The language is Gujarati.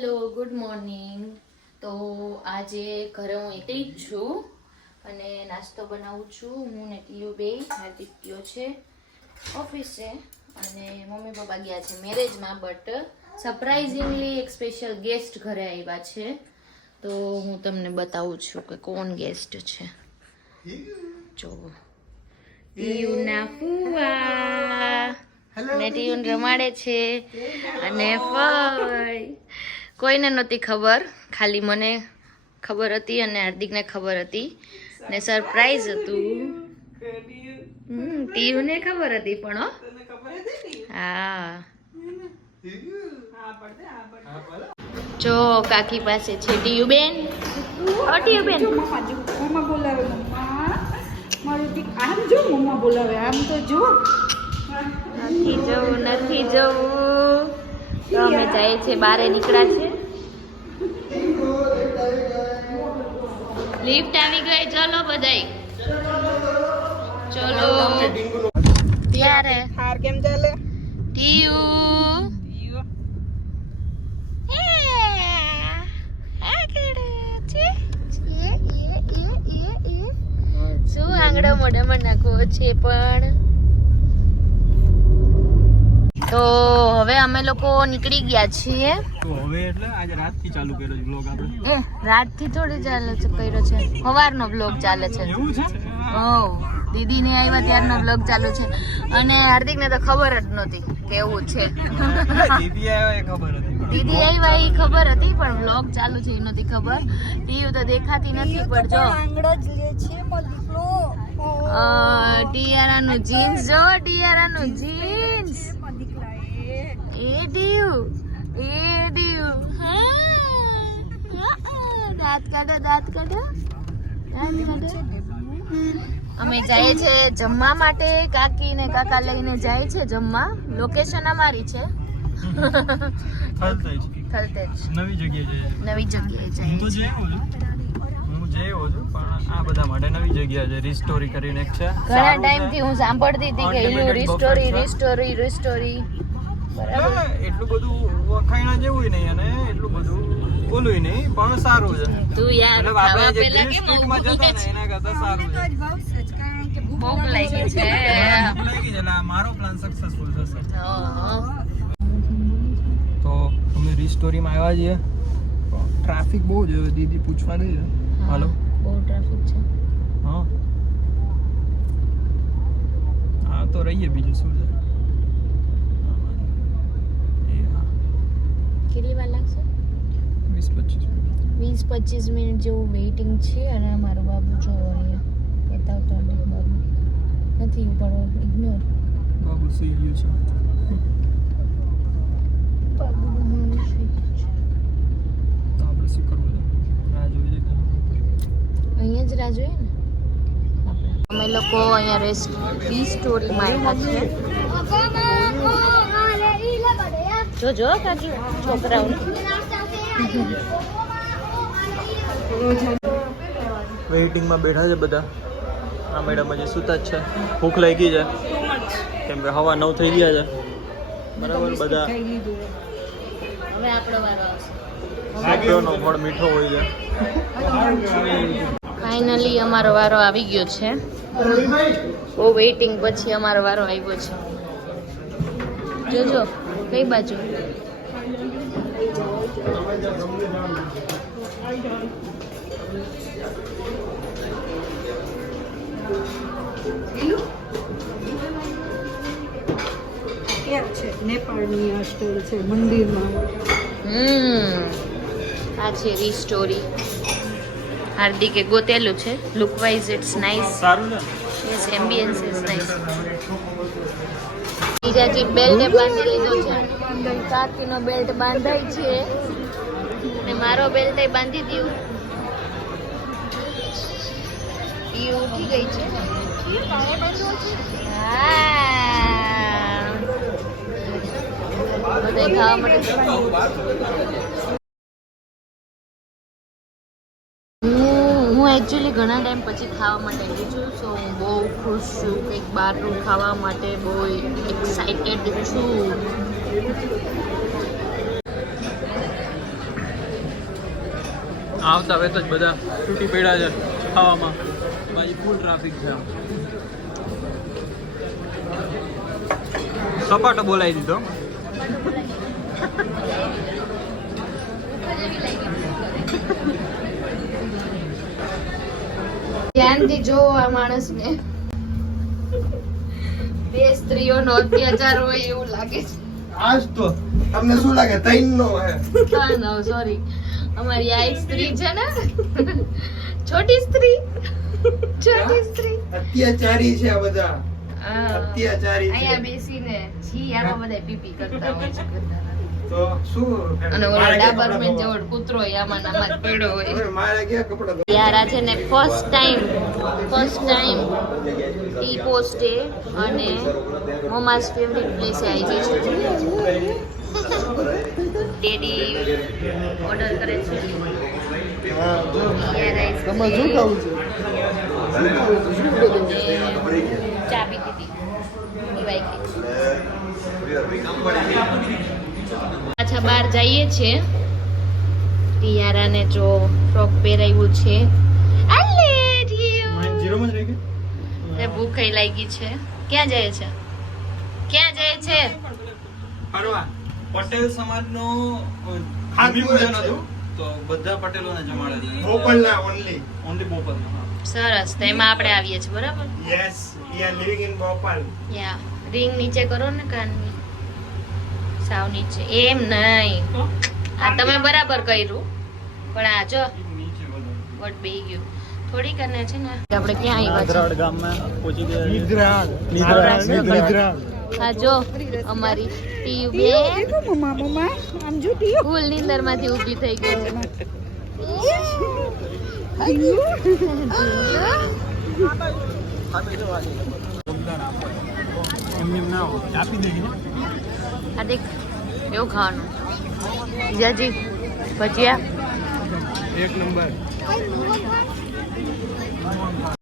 Hello good morning. તો આજે ઘરે હું એકલી જ છું અને નાસ્તો બનાવું છું. હું ને ટીયુ બે, હાર્દિક ગયો છે ઓફિસે અને મમ્મી પપ્પા ગયા છે મેરેજમાં. બટ સરપ્રાઇઝિંગલી એક સ્પેશિયલ ગેસ્ટ ઘરે આવ્યા છે. તો હું તમને બતાવું છું કે કોણ ગેસ્ટ છે. જો ટીયુના ફુવા અને ટીયુન રમાડે છે અને ફઈ. કોઈને નહોતી ખબર, ખાલી મને ખબર હતી અને હાર્દિકને ખબર હતી ને સરપ્રાઈઝ હતું. ટીયુને ખબર હતી પણ હા. જો કાકી પાસે છે ટીયુ બેન. ટીયુ બેન મમ્મા બોલાવે, મમ્મા મારું દીક આમ જો મમ્મા બોલાવે, આમ તો જો. નથી જવું. તો અમે જાય છે, બારે નીકળ્યા છે. લિફ્ટ આવી ગઈ. ચલો બધાય ચલો. ત્યારે હાર કેમ ચાલે? ટીયુ શું આંગળો મોઢામાં નાખવો છે પણ. તો હવે અમે લોકો નીકળી ગયા છીએ. તો હવે એટલે આજે રાતથી ચાલુ કર્યો છે બ્લોગ આપણે. રાતથી થોડી ચાલે છે, કર્યો છે સવારનો બ્લોગ ચાલે છે. એવું છે? ઓહ, દીદીને આવ્યા ત્યારનો બ્લોગ ચાલુ છે અને હાર્દિકને તો ખબર જ નહોતી કે એવું છે. દીદી આવ્યા એ ખબર હતી. દીદી આવ્યા એ ખબર હતી પણ બ્લોગ ચાલુ છે એ નહોતી ખબર. ટીયુ તો દેખાતી નથી પણ જો આંગળો જ લે છે મલીકલો. ટીયારાનું જીન્સ જો, ટીયારાનું જીન્સ. એ ટીયુ દાંત કાઢો. અમે જઈએ છે જમવા માટે. કાકી ને કાકા લઈને જાય છે જમવા. લોકેશન અમારી છે થલતેજ. નવી જગ્યાએ જાય. હું જઈ આવ્યો છું પણ આ બધા માટે નવી જગ્યા છે. રિસ્ટોરી કરીને એક છે. ઘણા ટાઈમ થી હું સાંભળતી હતી કે એલું રિસ્ટોરી. એટલું બધું વખાણા જેવું નહીં અને એટલું બધું બોલું નહીં પણ સારું છે. તું યાર એટલે આપણે જે ગ્રીન સ્ટ્રીટમાં જતા ને એના કરતા સારું છે. ભૂખ લાગી છે. ભૂખ લાગી છે એટલે આ મારો પ્લાન સક્સેસફુલ થશે. તો અમે રિસ્ટોરીમાં આવ્યા છીએ. ટ્રાફિક બહુ છે, દીદી પૂછવા દે છે. હાલો, બહુ ટ્રાફિક છે. હા હા તો રહીએ, બીજું શું છે. કેટલી વાર લાગશે? 20-25 મિનિટ જેવું વેઇટિંગ છે અને અમારો બાબુ જો અહીંયા બતાવતો બાબુ નથી ઉપાડો, ઇગ્નોર. બાબુ સુઈ ગયું છે. બાબુ તો આપણે શું કરવું છે? રાહ જોઈ છે. અહીંયા જ રાહ જોઈએ ને આપણે. અમે લોકો અહીંયા રિસ્ટોરીમાં આવ્યા છે. જો કાકી છોકરાઓને વેઇટિંગમાં બેઠા છે બધા. આ મેડમ હજી સૂતા જ છે. ભૂખ લાગી છે કેમ કે હવા 9 થઈ ગયા છે. બરાબર, બધા હવે આપણો વારો આવશે. સબ્રનો ફળ મીઠો હોય છે. ફાઇનલી અમારો વારો આવી ગયો છે. બહુ વેઇટિંગ પછી અમારો વારો આવ્યો છે. જોજો કઈ બાજુ. નેપાળની આ સ્ટોર છે મંદિરમાં. આ છે રિસ્ટોરી. હાર્દિકે ગોતેલું છે. Look wise it's nice. સારું છે. Yes, ambience is nice. બીજાજી બેલ્ટ બાંધી લીધો છે. કાકીનો બેલ્ટ બાંધાય છે ને મારો બેલ્ટ બાંધી દીધું. એ ઉઠી ગઈ છે. બધે ખાવા માટે હું એકચ્યુઅલી ઘણા ટાઈમ પછી ખાવા માટે આવી છું. સો હું બહુ ખુશ છું. કંઈક બહારનું ખાવા માટે બહુ એક્સાઇટેડ છું. આવતા વેત જ બધા તૂટી પડ્યા છે ખાવામાં. બાજુ ફૂલ ટ્રાફિક છે. સપાટો બોલાવી દીધો. ધ્યાનથી જો આ માણસને. બે સ્ત્રીઓનો અત્યાચાર હોય એવું લાગે છે. આજ તો તમને શું લાગે તૈન નો હે? સોરી, અમારી આ એક સ્ત્રી છે ને, છોટી સ્ત્રી. અત્યાચારી છે આ બધા. હા. અત્યાચારી છે. અહીંયા બેસીને જી આમાં બધા પીપી કરતા હોય છે. તો શું અને ઓલો મારે ક્યાં ડાબરમેન કપડાં જેવો કૂતરો હોય આમાં ને આમાં જ પડ્યો હોય. ધોવા? મારે ક્યાં કપડાં ધોવા? યાર આ છે ને ફર્સ્ટ ટાઈમ ટી પોસ્ટે અને મમ્માસ ફેવરિટ પ્લેસે આવી ગઈ છે. ટેડી ઓર્ડર કરે છે. હા, જો. યાર તમારે શું ખાવું છે? ચા પીતી હતી. પીવાઈ ગઈ. પાછા બહાર જઈએ છીએ. ટિયારાને જો ફ્રોક પહેરાવ્યું છે. આલે ઢીયો. માઇન 0 માં જ રહી ગઈ. તે ભૂખ લાગી છે. ક્યાં જાય છે? ક્યાં જાય છે? ફરવા. પટેલ સમાજનો ખાદ્ય ભૂમિપૂજન છે. હતું તો બધા પટેલોને જમાડે ભોપાલના only. ઓનલી બોપલ. સરસ. તો એમાં આપણે આવીએ છીએ બરાબર. Yes, we are living in Bhopal. Yeah ring નીચે કરો ને કાનની. સાવ નીચે. એમ નહીં. આ તમે બરાબર કર્યું. પણ આ જો નીચે બધું. વટ બેહી ગયું. થોડીક અને છે ને આપણે ક્યાં આવ્યા આદરાડ ગામમાં પહોંચી ગયા છીએ. નિદ્રાળ. નિદ્રાળ. છે? હા જો અમારી ટીયુ બે મમ્મા આમ જો ટીયો. ફૂલ નીંદર માંથી ઊભી થઈ ગઈ છે. એમને ના હોય આપી દેજે ને. આ દેખ એવું ખાવાનું. જીજાજી ભજીયા. એક નંબર.